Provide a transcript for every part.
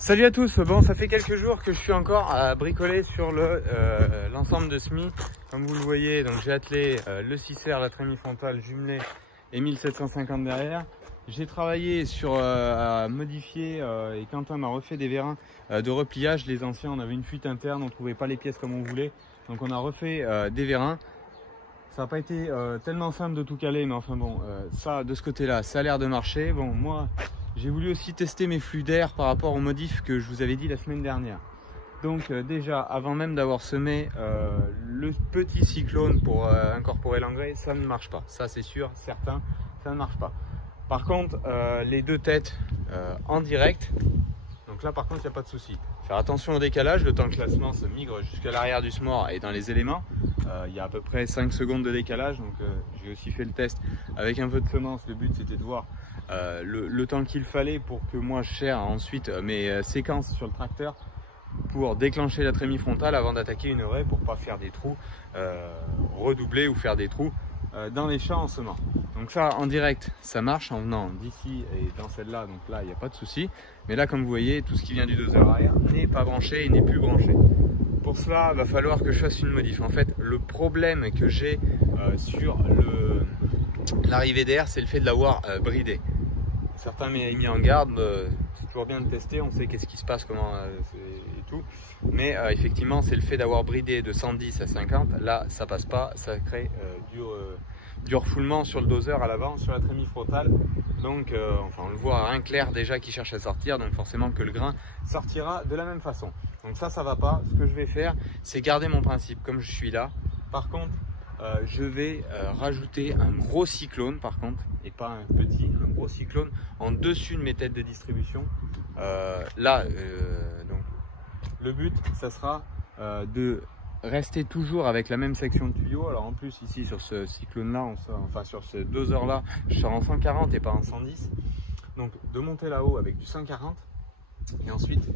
Salut à tous, bon ça fait quelques jours que je suis encore à bricoler sur l'ensemble de SMI. Comme vous le voyez, donc j'ai attelé le 6R, la trémie frontale jumelée et 1750 derrière. J'ai travaillé sur à modifier et Quentin m'a refait des vérins de repliage. Les anciens, on avait une fuite interne, on ne trouvait pas les pièces comme on voulait. Donc on a refait des vérins. Ça n'a pas été tellement simple de tout caler, mais enfin bon, ça de ce côté-là, ça a l'air de marcher. Bon, moi, j'ai voulu aussi tester mes flux d'air par rapport aux modifs que je vous avais dit la semaine dernière. Donc déjà, avant même d'avoir semé le petit cyclone pour incorporer l'engrais, ça ne marche pas. Ça c'est sûr, certain, ça ne marche pas. Par contre, les deux têtes en direct, donc là par contre il n'y a pas de souci. Faire attention au décalage, le temps que la semence migre jusqu'à l'arrière du smore et dans les éléments. Il y a à peu près 5 secondes de décalage, donc j'ai aussi fait le test avec un peu de semence. Le but c'était de voir le temps qu'il fallait pour que moi je gère ensuite mes séquences sur le tracteur pour déclencher la trémie frontale avant d'attaquer une raie pour pas faire des trous, redoubler ou faire des trous dans les champs en semant. Donc ça en direct ça marche en venant d'ici et dans celle-là, donc là il n'y a pas de souci. Mais là comme vous voyez, tout ce qui vient du doseur arrière n'est pas branché et n'est plus branché. Pour cela, il va falloir que je fasse une modif. En fait, le problème que j'ai sur l'arrivée d'air, c'est le fait de l'avoir bridé. Certains m'ont mis en garde, c'est toujours bien de tester, on sait qu'est-ce qui se passe, comment et tout. Mais effectivement, c'est le fait d'avoir bridé de 110 à 50. Là, ça passe pas, ça crée du refoulement sur le doseur à l'avant, sur la trémie frontale. Donc, enfin, on le voit à rien clair déjà qui cherche à sortir, donc forcément que le grain sortira de la même façon. Donc ça va pas. Ce que je vais faire, c'est garder mon principe comme je suis là. Par contre, je vais rajouter un gros cyclone, par contre, et pas un petit, un gros cyclone en dessus de mes têtes de distribution. Donc, le but, ça sera de rester toujours avec la même section de tuyau. Alors en plus ici sur ce cyclone là, enfin sur ce doseur là, je sors en 140 et pas en 110. Donc de monter là-haut avec du 140 et ensuite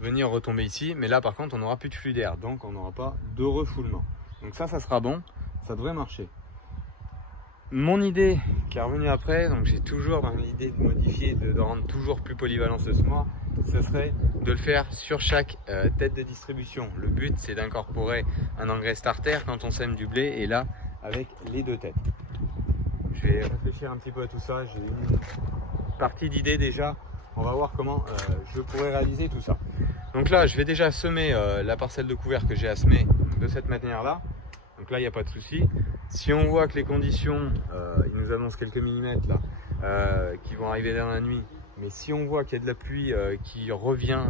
venir retomber ici. Mais là par contre on n'aura plus de flux d'air, donc on n'aura pas de refoulement. Donc ça sera bon, ça devrait marcher. Mon idée qui est revenue après, donc j'ai toujours dans l'idée de modifier, de rendre toujours plus polyvalent ce smore, ce serait de le faire sur chaque tête de distribution. Le but c'est d'incorporer un engrais starter quand on sème du blé, et là avec les deux têtes. Je vais réfléchir un petit peu à tout ça, j'ai une partie d'idées déjà, on va voir comment je pourrais réaliser tout ça. Donc là je vais déjà semer la parcelle de couvert que j'ai à semer de cette manière là. Donc là il n'y a pas de souci. Si on voit que les conditions, ils nous annoncent quelques millimètres là, qui vont arriver dans la nuit, mais si on voit qu'il y a de la pluie qui revient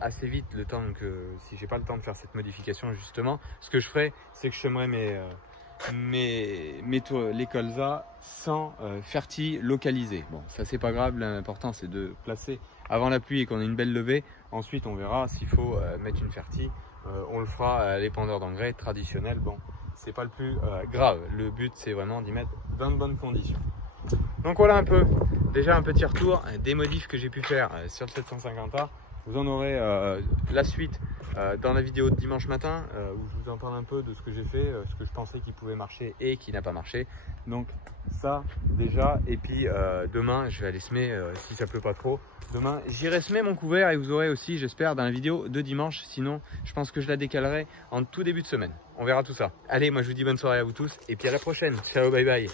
assez vite, le temps que, si j'ai pas le temps de faire cette modification justement, ce que je ferai, c'est que je semerai les colzas sans fertile localisé. Bon, ça c'est pas grave, l'important c'est de placer avant la pluie et qu'on ait une belle levée. Ensuite on verra s'il faut mettre une fertile, on le fera à l'épandeur d'engrais traditionnel. Bon, c'est pas le plus grave, le but c'est vraiment d'y mettre dans de bonnes conditions. Donc voilà un peu, déjà un petit retour des modifs que j'ai pu faire sur le 750A. Vous en aurez la suite dans la vidéo de dimanche matin où je vous en parle un peu de ce que j'ai fait, ce que je pensais qui pouvait marcher et qui n'a pas marché. Donc ça déjà, et puis demain je vais aller semer si ça pleut pas trop. Demain j'irai semer mon couvert et vous aurez aussi, j'espère, dans la vidéo de dimanche. Sinon je pense que je la décalerai en tout début de semaine. On verra tout ça. Allez, moi je vous dis bonne soirée à vous tous et puis à la prochaine. Ciao, bye bye.